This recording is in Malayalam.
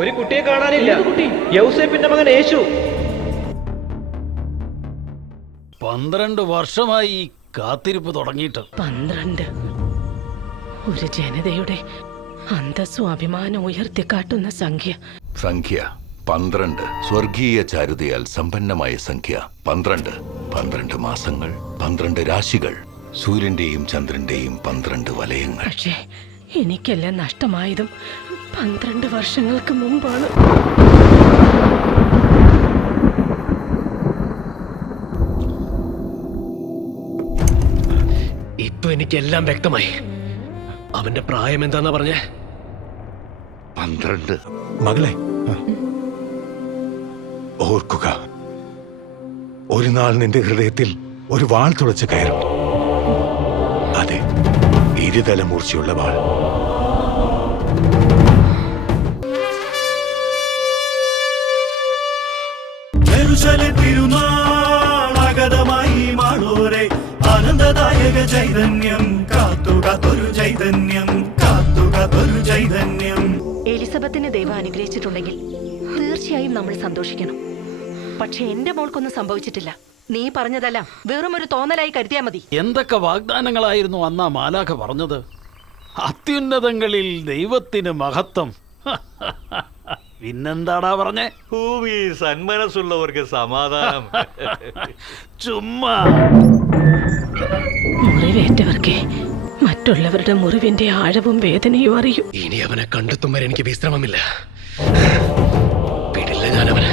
ഒരു കുട്ടിയെ കാണാനില്ല. യൗസേപ്പിന്റെ മകൻ യേശു. 12 വർഷമായി കാത്തിരിപ്പ് തുടങ്ങിയിട്ട്. 12 ഒരു ജനതയുടെ അന്തസ്സും അഭിമാനം ഉയർത്തിക്കാട്ടുന്ന സംഖ്യ. 12 സ്വർഗീയ ചാരുതയാൽ സമ്പന്നമായ സംഖ്യ. 12 മാസങ്ങൾ, 12 രാശികൾ, സൂര്യന്റെയും ചന്ദ്രന്റെയും 12 വലയങ്ങൾ. പക്ഷേ എനിക്കെല്ലാം നഷ്ടമായതും 12 വർഷങ്ങൾക്ക് മുമ്പാണ്. ഇപ്പൊ എനിക്കെല്ലാം വ്യക്തമായി. അവന്റെ പ്രായം എന്താന്നാ പറഞ്ഞേ? 12. മകളെ, ഓർക്കുക, ഒരു നാൾ നിന്റെ ഹൃദയത്തിൽ ഒരു വാൾ തുളച്ച് കയറും. അതെ, ഇരുതല മൂർച്ചയുള്ള വാൾ. തിരുനാളാഗതമായി മാളോരെ ആനന്ദദായക ചൈതന്യം കാത്തുകാത്തൊരു ചൈതന്യം കാത്തുകാത്തൊരു ചൈതന്യം. എലിസബത്തിനെ ദൈവം അനുഗ്രഹിച്ചിട്ടുണ്ടെങ്കിൽ തീർച്ചയായും നമ്മൾ സന്തോഷിക്കണം. പക്ഷെ എന്റെ മോൾക്കൊന്നും സംഭവിച്ചിട്ടില്ല. നീ പറഞ്ഞതെല്ലാം വെറും ഒരു തോന്നലായി കരുതിയാ മതി. എന്തൊക്കെ വാഗ്ദാനങ്ങളായിരുന്നു അന്നാ മാലാഖ പറഞ്ഞത്? അത്യുന്നതങ്ങളിൽ ദൈവത്തിന് മഹത്വം. പിന്നെന്താടാ പറഞ്ഞേ? ഭൂമി സന്മനസ്സുള്ളവർക്ക് സമാധാനം. ചുമ്മാ. മുറിവേറ്റവർക്ക് മറ്റുള്ളവരുടെ മുറിവിന്റെ ആഴവും വേദനയും അറിയൂ. ഇനി അവനെ കണ്ടെത്തും വരെ എനിക്ക് വിശ്രമമില്ല. പിടില്ല ഞാനവനെ.